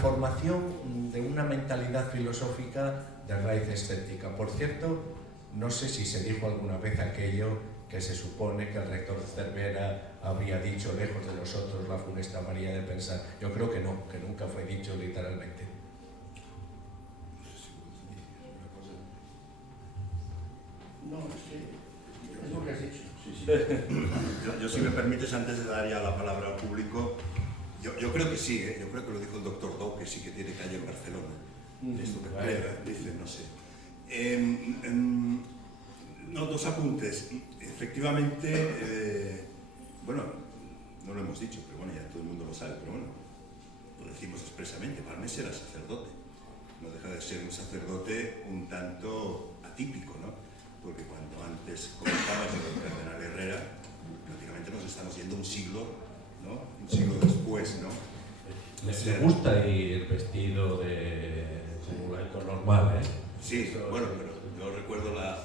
formación de una mentalidad filosófica de raíz escéptica. Por cierto, no sé si se dijo alguna vez aquello que se supone que el rector de Cervera habría dicho, lejos de nosotros la funesta manía de pensar. Yo creo que no, que nunca fue dicho literalmente. No, es lo que has dicho. Sí. Yo, si me permites, antes de dar ya la palabra al público, yo creo que sí, yo creo que lo dijo el doctor Dou, que sí que tiene calle en Barcelona. Esto que prueba, dice, no sé. No, 2 apuntes. Efectivamente, bueno, no lo hemos dicho, pero bueno, ya todo el mundo lo sabe, pero bueno, lo decimos expresamente, Balmes era sacerdote. No deja de ser un sacerdote un tanto atípico, ¿no? Porque cuando antes comentabas del cardenal Herrera, prácticamente nos estamos yendo un siglo, ¿no? Un siglo después, ¿no? Le gusta ir el vestido de laico normal, ¿eh? Sí, bueno, pero yo recuerdo la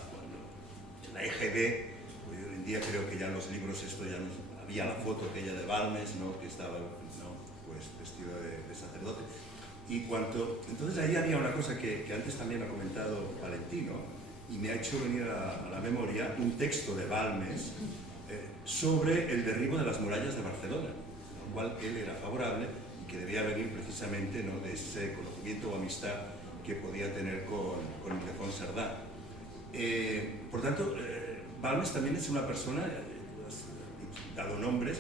EGB, pues hoy en día creo que ya en los libros esto ya no, había la foto aquella de Balmes, ¿no? Que estaba, ¿no? Pues vestido de sacerdote. Entonces ahí había una cosa que antes también ha comentado Valentino, y me ha hecho venir a la memoria un texto de Balmes sobre el derribo de las murallas de Barcelona, lo cual él era favorable y que debía venir precisamente, ¿no? De ese conocimiento o amistad que podía tener con Ildefons Cerdà. Por tanto, Balmes también es una persona, dado dado nombres,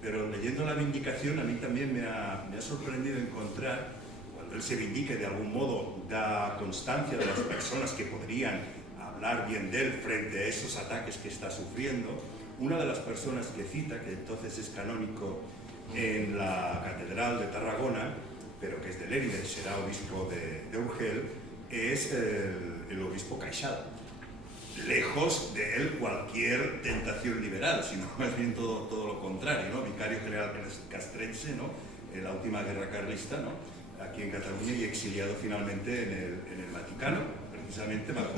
pero leyendo la vindicación a mí también me ha sorprendido encontrar, cuando él se vindique de algún modo, da constancia de las personas que podrían hablar bien de él frente a esos ataques que está sufriendo. Una de las personas que cita, que entonces es canónico en la Catedral de Tarragona, pero que es de Lérida y será obispo de Urgel, es el obispo Caixada. Lejos de él cualquier tentación liberal, sino más bien todo lo contrario, ¿no? Vicario general castrense, ¿no? En la última guerra carlista, ¿no? Aquí en Cataluña, y exiliado finalmente en el Vaticano, precisamente bajo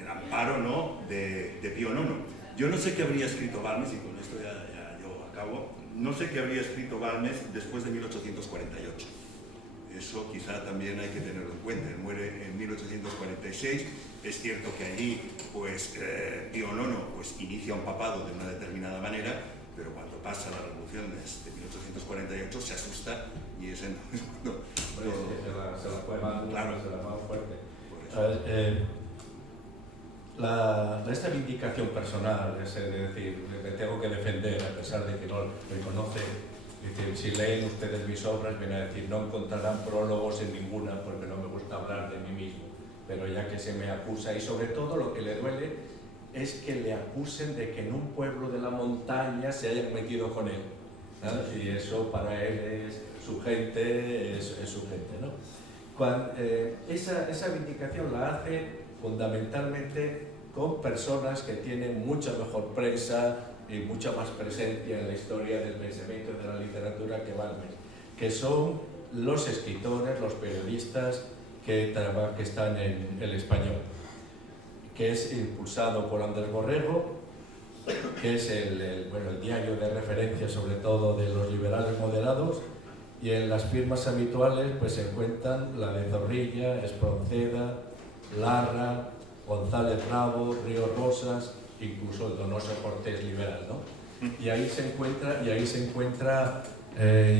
el amparo, ¿no? de Pío IX. Yo no sé qué habría escrito Balmes, y con esto ya yo acabo, no sé qué habría escrito Balmes después de 1848. Eso quizá también hay que tenerlo en cuenta. Él muere en 1846. Es cierto que allí pues, Pío IX pues, inicia un papado de una determinada manera, pero cuando pasa la revolución de 1848 se asusta y es entonces cuando... Se la fue más, claro, se la más fuerte. Esta vindicación personal, ese de decir, me tengo que defender a pesar de que no reconoce. Es decir, si leen ustedes mis obras, viene a decir, no encontrarán prólogos en ninguna porque no me gusta hablar de mí mismo, pero ya que se me acusa, y sobre todo lo que le duele es que le acusen de que en un pueblo de la montaña se hayan metido con él, ¿no? Y eso para él es su gente, es su gente, ¿no? Esa vindicación la hace fundamentalmente con personas que tienen mucha mejor prensa y mucha más presencia en la historia del pensamiento y de la literatura que Balmes, que son los escritores, los periodistas que están en El Español, que es impulsado por Andrés Borrego, que es el diario de referencia sobre todo de los liberales moderados, y en las firmas habituales pues se encuentran la de Zorrilla, Espronceda, Larra, González Rabo, Río Rosas, incluso el Donoso Cortés liberal, ¿no? Y ahí se encuentra,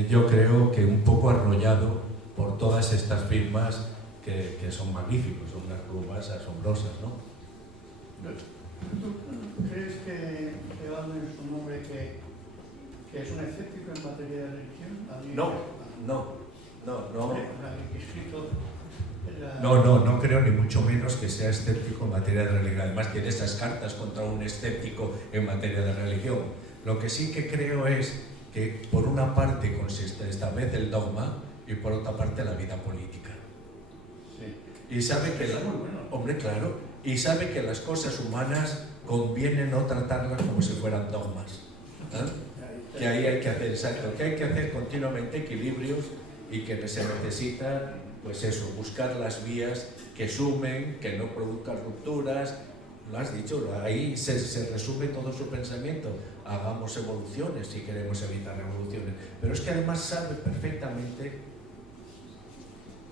yo creo que un poco arrollado por todas estas firmas que son magníficos, son unas plumas asombrosas, ¿no? ¿Tú crees que Balmes es un hombre que es un escéptico en materia de religión? No creo ni mucho menos que sea escéptico en materia de religión. Además tiene esas cartas contra un escéptico en materia de religión. Lo que sí que creo es que por una parte establece el dogma y por otra parte la vida política. Sí. Y sabe que y sabe que las cosas humanas conviene no tratarlas como si fueran dogmas. Que ahí hay que hacer, exacto, que hay que hacer continuamente equilibrios y que se necesita, pues eso, buscar las vías que sumen, que no produzcan rupturas. Lo has dicho, ahí se resume todo su pensamiento. Hagamos evoluciones si queremos evitar revoluciones. Pero es que además sabe perfectamente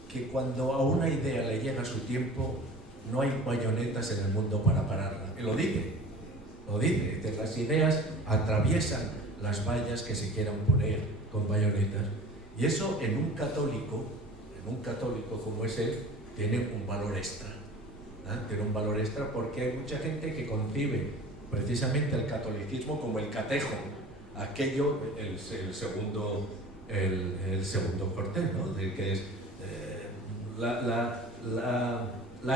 que cuando a una idea le llega su tiempo, no hay bayonetas en el mundo para pararla. Y lo dice. Las ideas atraviesan las vallas que se quieran poner con bayonetas. Y eso en un católico como es él, tiene un valor extra. Tiene un valor extra porque hay mucha gente que concibe precisamente el catolicismo como el catejo, aquello, el segundo Cortés, ¿no? De que es la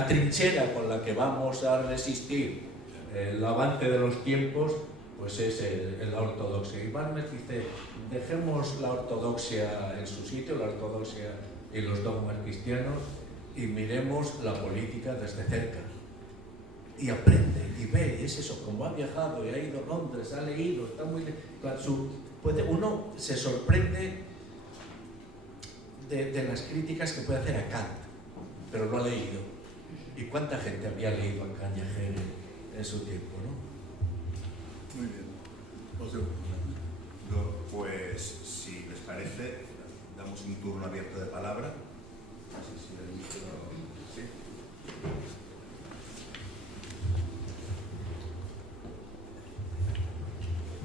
trinchera con la que vamos a resistir el avance de los tiempos, pues es la ortodoxia. Y Balmes dice, dejemos la ortodoxia en su sitio, la ortodoxia y los dogmas cristianos, y miremos la política desde cerca. Y aprende, y ve, y es eso, como ha viajado y ha ido a Londres, ha leído, está muy... Uno se sorprende de las críticas que puede hacer a Kant, pero no ha leído. ¿Y cuánta gente había leído a Kant y a Hegel en su tiempo, no? Muy bien. Pues, si les parece, damos un turno abierto de palabra. No sé si el micro... ¿Sí?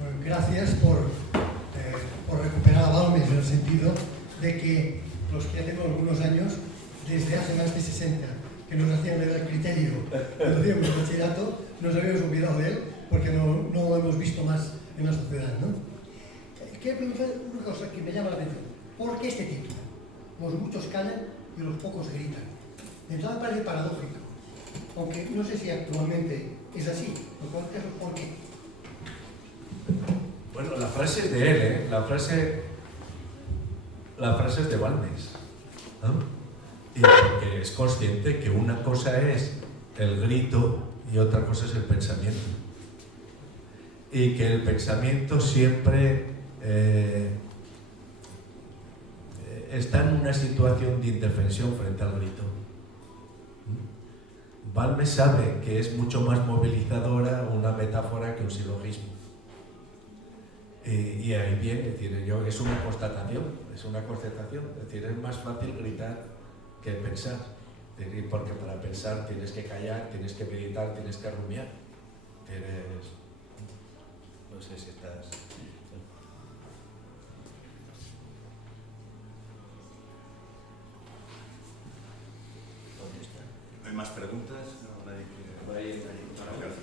Bueno, gracias por recuperar a Balmes en el sentido de que los que ya tenemos algunos años, desde hace más de 60, que nos hacían leer el criterio, cuando hacíamos el bachillerato, nos habíamos olvidado de él porque no lo hemos visto más en la sociedad, ¿no? Quiero preguntar una cosa que me llama la atención. ¿Por qué este título? Los muchos callan y los pocos gritan. Entonces me parece paradójico, aunque no sé si actualmente es así. ¿Por qué? Bueno, la frase es de él, ¿eh? La frase es de Balmes, ¿no? Y porque es consciente que una cosa es el grito y otra cosa es el pensamiento. Y que el pensamiento siempre está en una situación de indefensión frente al grito. Balmes sabe que es mucho más movilizadora una metáfora que un silogismo. Y ahí viene, es decir, es una constatación, es decir, es más fácil gritar que pensar, porque para pensar tienes que callar, tienes que meditar, tienes que rumiar, no sé si estás... ¿No hay más preguntas? No, nadie quiere... Gracias.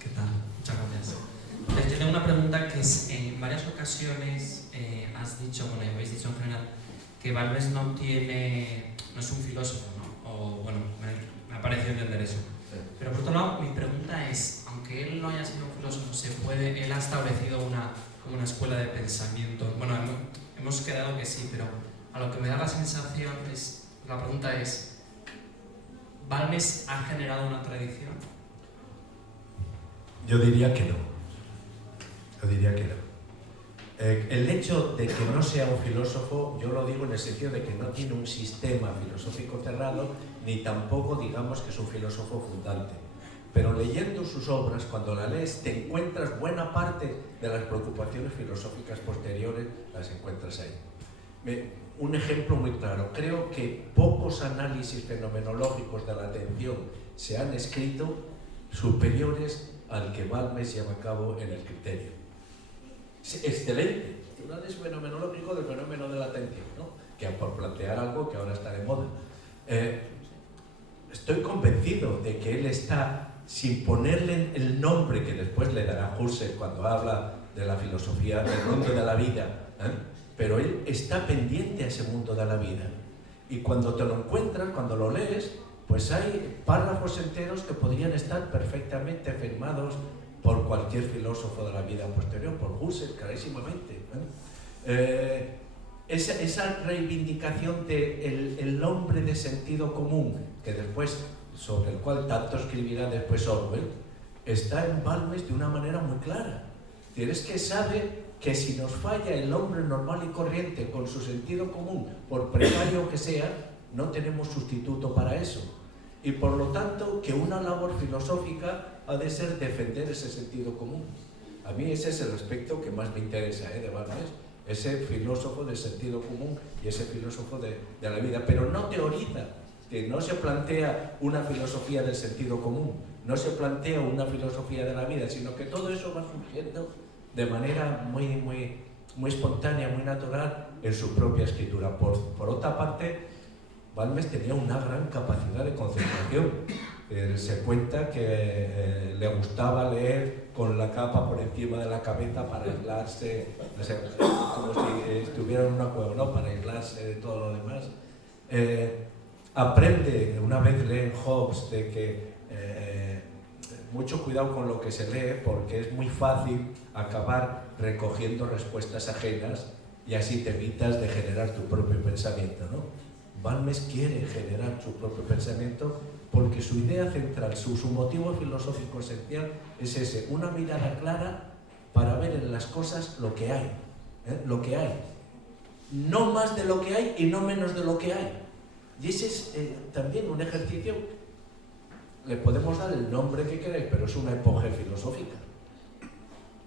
¿Qué tal? Muchas gracias. Yo tengo una pregunta que es, en varias ocasiones has dicho, bueno, y habéis dicho en general, que Balmes no es un filósofo, ¿no? O bueno, me ha parecido entender eso. Pero por otro lado, mi pregunta es, aunque él no haya sido un filósofo, él ha establecido como una escuela de pensamiento. Bueno, hemos quedado que sí, pero a lo que me da la sensación la pregunta es, ¿Balmes ha generado una tradición? Yo diría que no. El hecho de que no sea un filósofo, yo lo digo en el sentido de que no tiene un sistema filosófico cerrado, ni tampoco digamos que es un filósofo fundante. Pero leyendo sus obras, cuando la lees, te encuentras buena parte de las preocupaciones filosóficas posteriores, las encuentras ahí. Un ejemplo muy claro, creo que pocos análisis fenomenológicos de la atención se han escrito superiores al que Balmes lleva a cabo en el criterio. Es excelente, un análisis fenomenológico del fenómeno de la atención, ¿no? Que por plantear algo que ahora está de moda. Estoy convencido de que él está, sin ponerle el nombre que después le dará Husserl cuando habla de la filosofía, del mundo de la vida, pero él está pendiente a ese mundo de la vida. Y cuando te lo encuentras, cuando lo lees, pues hay párrafos enteros que podrían estar perfectamente firmados por cualquier filósofo de la vida posterior, por Husserl, clarísimamente. Esa reivindicación del hombre de sentido común, que después, sobre el cual tanto escribirá después Orwell, está en Balmes de una manera muy clara. Es que sabe que si nos falla el hombre normal y corriente con su sentido común, por precario que sea, no tenemos sustituto para eso. Y por lo tanto, que una labor filosófica ha de ser defender ese sentido común. A mí ese es el aspecto que más me interesa de Balmes, ese filósofo del sentido común y ese filósofo de la vida. Pero no teoriza, que no se plantea una filosofía del sentido común, no se plantea una filosofía de la vida, sino que todo eso va surgiendo de manera muy espontánea, muy natural en su propia escritura. Por otra parte, Balmes tenía una gran capacidad de concentración. Se cuenta que le gustaba leer con la capa por encima de la cabeza para aislarse, no sé, como si estuviera en una cueva, ¿no? Para aislarse de todo lo demás. Aprende, una vez lee en Hobbes, de que mucho cuidado con lo que se lee, porque es muy fácil acabar recogiendo respuestas ajenas y así te evitas de generar tu propio pensamiento, ¿no? Balmes quiere generar su propio pensamiento porque su idea central, su motivo filosófico esencial es ese, una mirada clara para ver en las cosas lo que hay, lo que hay. No más de lo que hay y no menos de lo que hay. Y ese es también un ejercicio, le podemos dar el nombre que queráis, pero es una epopea filosófica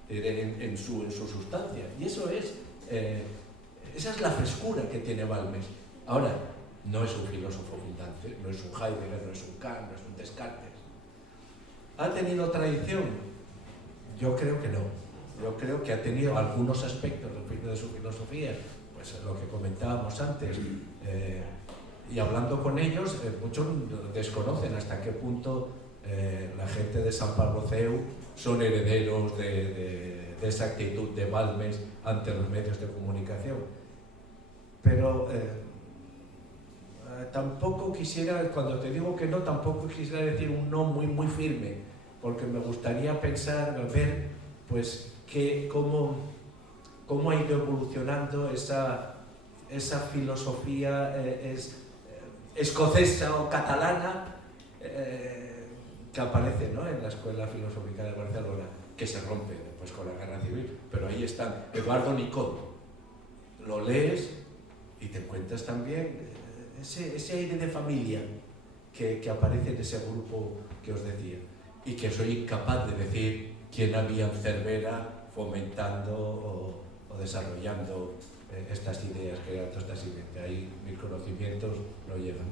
en su sustancia. Y eso es, esa es la frescura que tiene Balmes. Ahora, no es un filósofo fundante, no es un Heidegger, no es un Kant, no es un Descartes. ¿Ha tenido tradición? Yo creo que no. Yo creo que ha tenido algunos aspectos de su filosofía, pues lo que comentábamos antes, y hablando con ellos, muchos desconocen hasta qué punto la gente de San Parroceu son herederos de esa actitud de Balmes ante los medios de comunicación. Pero tampoco quisiera, cuando te digo que no, tampoco quisiera decir un no muy firme, porque me gustaría pensar, ver, pues, cómo ha ido evolucionando esa filosofía escocesa o catalana que aparece, ¿no?, en la Escuela Filosófica de Barcelona, que se rompe después con la Guerra Civil, pero ahí están. Eduardo Nicol, lo lees y te encuentras también ese aire de familia que aparece en ese grupo que os decía, y que soy incapaz de decir quién había en Cervera fomentando o desarrollando estas ideas, creando estas ideas. Ahí mis conocimientos no llegan.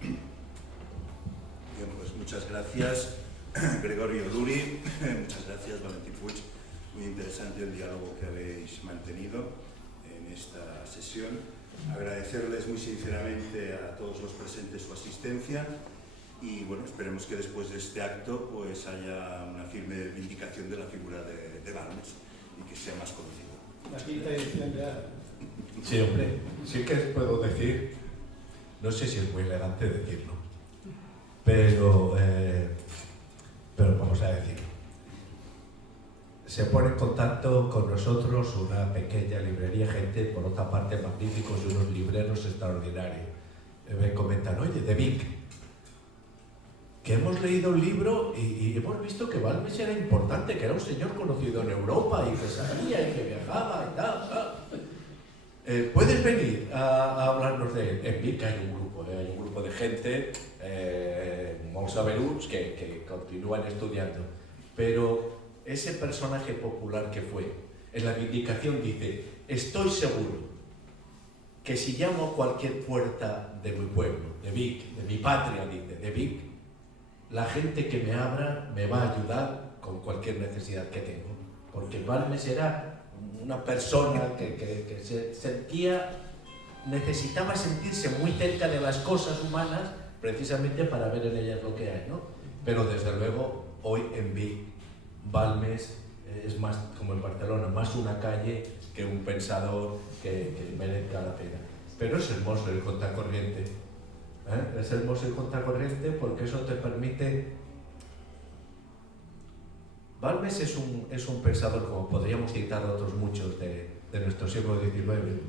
Bien, pues muchas gracias, Gregorio Duri, muchas gracias, Valentín Puig. Muy interesante el diálogo que habéis mantenido en esta sesión. Agradecerles muy sinceramente a todos los presentes su asistencia y bueno, esperemos que después de este acto pues haya una firme vindicación de la figura de Balmes y que sea más conocido. La quinta edición ya. Sí, hombre, sí que puedo decir, no sé si es muy elegante decirlo, pero vamos a decirlo. Se pone en contacto con nosotros una pequeña librería, gente por otra parte magníficos y unos libreros extraordinarios. Me comentan, oye, de Vic, que hemos leído un libro y hemos visto que Balmes era importante, que era un señor conocido en Europa y que salía y que viajaba y tal. ¿Puedes venir a hablarnos de él? En Vic hay un grupo de gente, molt saberuts, que continúan estudiando, pero ese personaje popular que fue, en la vindicación dice, estoy seguro que si llamo a cualquier puerta de mi pueblo, de Vic, de mi patria, dice, de Vic, la gente que me abra me va a ayudar con cualquier necesidad que tengo. Porque Balmes era una persona que se sentía, necesitaba sentirse muy cerca de las cosas humanas, precisamente para ver en ellas lo que hay, ¿no? Pero desde luego, hoy en Vic, Balmes es más, como en Barcelona, más una calle que un pensador que merezca la pena. Pero es hermoso el contracorriente. Es hermoso el contracorriente porque eso te permite... Balmes es un pensador, como podríamos citar a otros muchos de nuestro siglo XIX,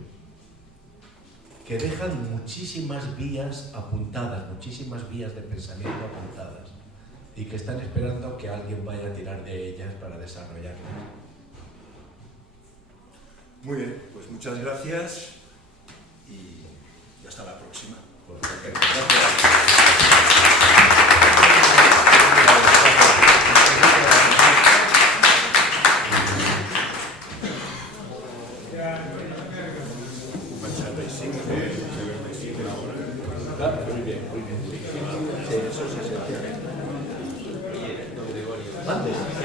que dejan muchísimas vías apuntadas, muchísimas vías de pensamiento apuntadas, y que están esperando que alguien vaya a tirar de ellas para desarrollarlas. Muy bien, pues muchas gracias y hasta la próxima. Pues, gracias. Muy bien, muy bien. Sí, eso es esencial. Oye, don Gregorio.